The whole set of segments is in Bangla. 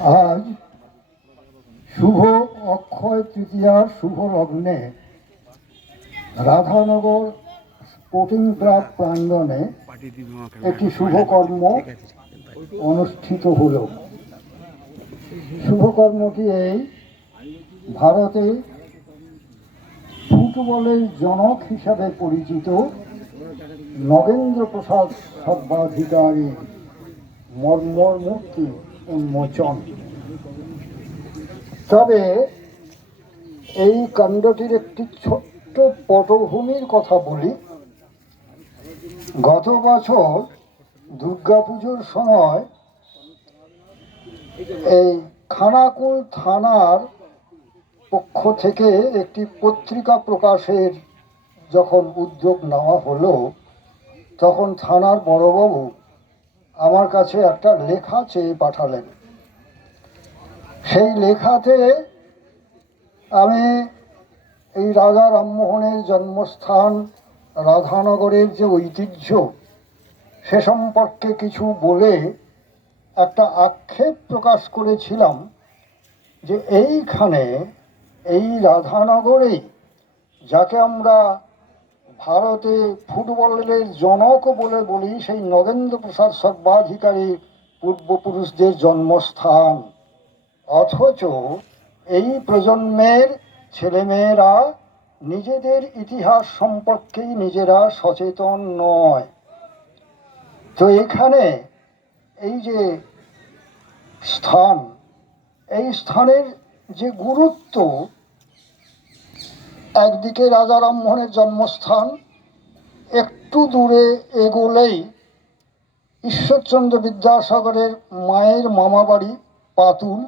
আজ শুভ অক্ষয় তৃতীয়ার শুভ লগ্নে রাধানগর স্পোর্টিং ক্লাব প্রাঙ্গণে একটি শুভকর্ম অনুষ্ঠিত হল। শুভকর্মটি এই, ভারতে ফুটবলের জনক হিসাবে পরিচিত নগেন্দ্র প্রসাদ সর্বাধিকারী মর্মর মূর্তি। উন্মোচন। তবে এই কাণ্ডটির একটি ছোট্ট পটভূমির কথা বলি। গত বছর দুর্গাপুজোর সময় এই খানাকুল থানার পক্ষ থেকে একটি পত্রিকা প্রকাশের যখন উদ্যোগ নেওয়া হলো, তখন থানার বড়বাবু আমার কাছে একটা লেখা চেয়ে পাঠালেন। সেই লেখাতে আমি এই রাজা রামমোহনের জন্মস্থান, রাধানগরের যে ঐতিহ্য, সে সম্পর্কে কিছু বলে একটা আক্ষেপ প্রকাশ করেছিলাম যে এইখানে এই রাধানগরেই যাকে আমরা ভারতে ফুটবলের জনক বলে বলি সেই নগেন্দ্র প্রসাদ সর্বাধিকারী পূর্বপুরুষদের জন্মস্থান। অথচ এই প্রজন্মের ছেলেমেয়েরা নিজেদের ইতিহাস সম্পর্কেই নিজেরা সচেতন নয়। তো এখানে এই যে স্থান, এই স্থানের যে গুরুত্ব একদিকে রাজা রামমোহনের জন্মস্থান, একটু দূরে এগোলেই ঈশ্বরচন্দ্র বিদ্যাসাগরের মায়ের মামাবাড়ি পাতুল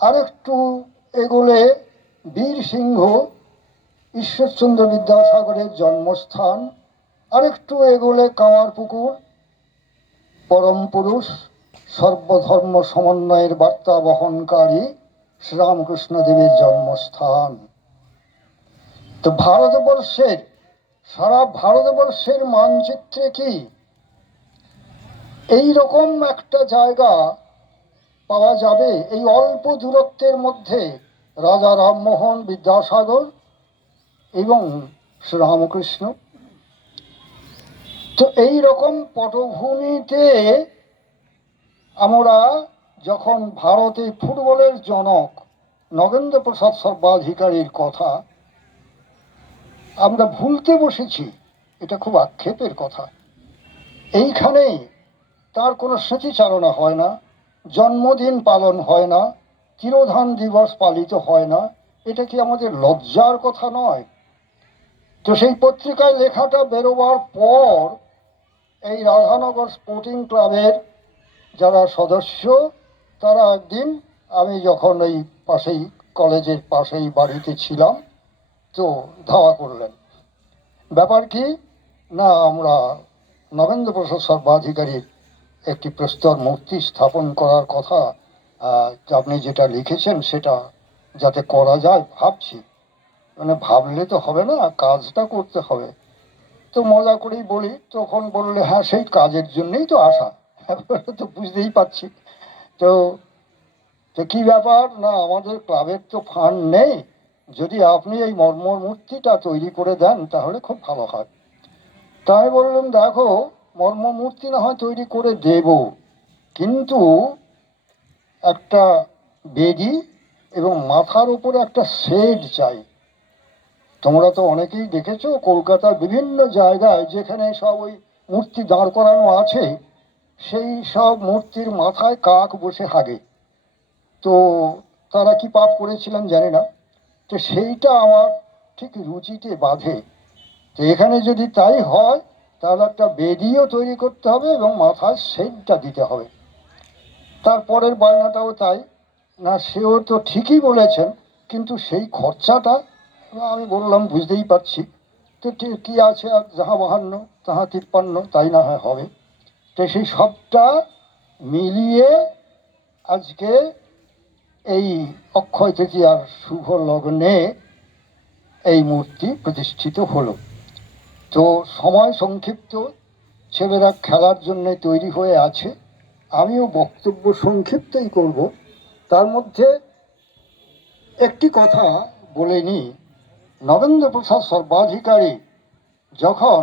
আরেকটু এগোলে বীর সিংহ, ঈশ্বরচন্দ্র বিদ্যাসাগরের জন্মস্থান আরেকটু এগোলে কাঁওয়ারপুকুর পরম পুরুষ, সর্বধর্ম সমন্বয়ের বার্তা বহনকারী শ্রীরামকৃষ্ণ দেবের জন্মস্থান। তো ভারতবর্ষের, সারা ভারতবর্ষের মানচিত্রে কি এই রকম একটা জায়গা পাওয়া যাবে এই অল্প দূরত্বের মধ্যে রাজা রামমোহন বিদ্যাসাগর এবং শ্রীরামকৃষ্ণ তো এই রকম পটভূমিতে আমরা যখন ভারতে ফুটবলের জনক নগেন্দ্র প্রসাদ সর্বাধিকারীর কথা আমরা ভুলতে বসেছি, এটা খুব আক্ষেপের কথা। এইখানে তার কোনো স্মৃতিচারণা হয় না, জন্মদিন পালন হয় না, তিরোধান দিবস পালিত হয় না, এটা কি আমাদের লজ্জার কথা নয়? তো সেই পত্রিকায় লেখাটা বেরোবার পর এই রাধানগর স্পোর্টিং ক্লাবের যারা সদস্য, তারা একদিন আমি যখন এই পাশেই, কলেজের পাশেই বাড়িতে ছিলাম তো ধাওয়া করলেন। ব্যাপার কি? না, আমরা নরেন্দ্র প্রসাদ সর্বাধিকারীর একটি প্রস্তর মূর্তি স্থাপন করার কথা আপনি যেটা লিখেছেন সেটা যাতে করা যায় ভাবছি। মানে ভাবলে তো হবে না, কাজটা করতে হবে। তো মজা করেই বলি, তখন বললে হ্যাঁ সেই কাজের জন্যই তো আসা। তো বুঝতেই পারছি। তো তো কী ব্যাপার? না, আমাদের ক্লাবের তো ফান্ড নেই। যদি আপনি এই মর্মর মূর্তিটা তৈরি করে দেন, তাহলে খুব ভালো হয়। তাই বললাম, দেখো মর্ম মূর্তি না হয় তৈরি করে দেব। কিন্তু একটা বেদি এবং মাথার উপরে একটা শেড চাই। তোমরা তো অনেকেই দেখেছ, কলকাতার বিভিন্ন জায়গায় যেখানে সব ওই মূর্তি দাঁড় করানো আছে, সেই সব মূর্তির মাথায় কাক বসে হাগে। তো তারা কি পাপ করেছিলেন জানি না। তো সেইটা আমার ঠিক রুচিতে বাঁধে। তো এখানে যদি তাই হয়, তাহলে একটা বেদিও তৈরি করতে হবে এবং মাথায় শেডটা দিতে হবে। তারপরের বায়নাটাও তাই। না, সেও তো ঠিকই বলেছেন, কিন্তু সেই খরচাটা আমি বললাম বুঝতেই পারছি। তো কী আছে আর যাহা বাহান্ন, তাহা তিপ্পান্ন, তাই না হয় হবে। তো সেই সবটা মিলিয়ে আজকে এই অক্ষয় তৃতীয়ার শুভ লগ্নে এই মূর্তি প্রতিষ্ঠিত হলো। তো সময় সংক্ষিপ্ত, ছেলেরা খেলার জন্য তৈরি হয়ে আছে। আমিও বক্তব্য সংক্ষিপ্তই করব। তার মধ্যে একটি কথা বলে নি। নরেন্দ্র প্রসাদ সর্বাধিকারী যখন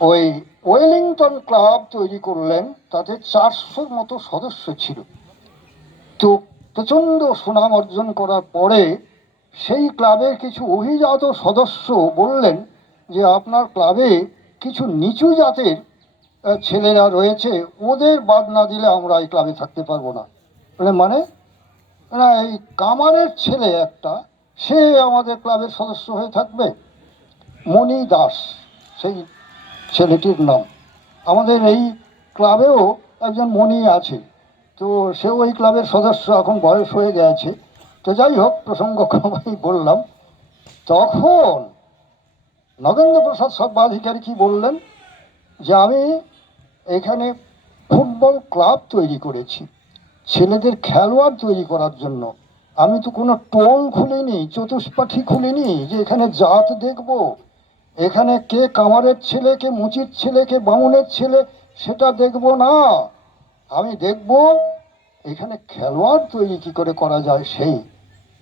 ওই ওয়েলিংটন ক্লাব তৈরি করলেন, তাতে চারশোর মতো সদস্য ছিল। তো প্রচণ্ড সুনাম অর্জন করার পরে সেই ক্লাবের কিছু অভিজাত সদস্য বললেন যে আপনার ক্লাবে কিছু নিচু জাতের ছেলেরা রয়েছে, ওদের বাদ না দিলে আমরা এই ক্লাবে থাকতে পারব না। বলে মানে? না, এই কামারের ছেলে একটা, সে আমাদের ক্লাবের সদস্য হয়ে থাকবে। মণি দাস, সেই ছেলেটির নাম। আমাদের এই ক্লাবেও একজন মণি আছে। তো সে ওই ক্লাবের সদস্য এখন বয়স হয়ে গেছে। তো যাই হোক, প্রসঙ্গ প্রসঙ্গক্রমেই বললাম। তখন নগেন্দ্র প্রসাদ সর্বাধিকারী কি বললেন? যে আমি এখানে ফুটবল ক্লাব তৈরি করেছি। ছেলেদের খেলোয়াড় তৈরি করার জন্য। আমি তো কোনো টোল খুলিনি, চতুষ্পাঠী খুলিনি যে এখানে জাত দেখব। এখানে কে কামারের ছেলে, কে মুচির ছেলে, কে বামুনের ছেলে, সেটা দেখব না। আমি দেখব এখানে খেলোয়াড় তৈরি কী করে করা যায় সেই?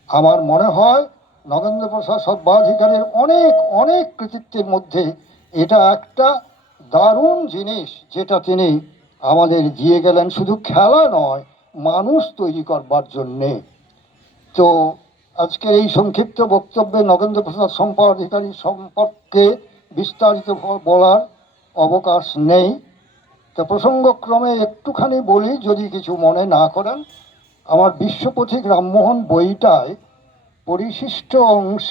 আমার মনে হয় নগেন্দ্র প্রসাদ সর্বাধিকারের অনেক অনেক কৃতিত্বের মধ্যে এটা একটা দারুণ জিনিস যেটা তিনি আমাদের দিয়ে গেলেন। শুধু খেলা নয়, মানুষ তৈরি করবার জন্যে। তো আজকের এই সংক্ষিপ্ত বক্তব্যে নগেন্দ্র প্রসাদ সম্পাধিকারী সম্পর্কে বিস্তারিত বলার অবকাশ নেই। তো প্রসঙ্গক্রমে একটুখানি বলি, যদি কিছু মনে না করেন। আমার বিশ্বপথিক রামমোহন বইটায় পরিশিষ্ট অংশ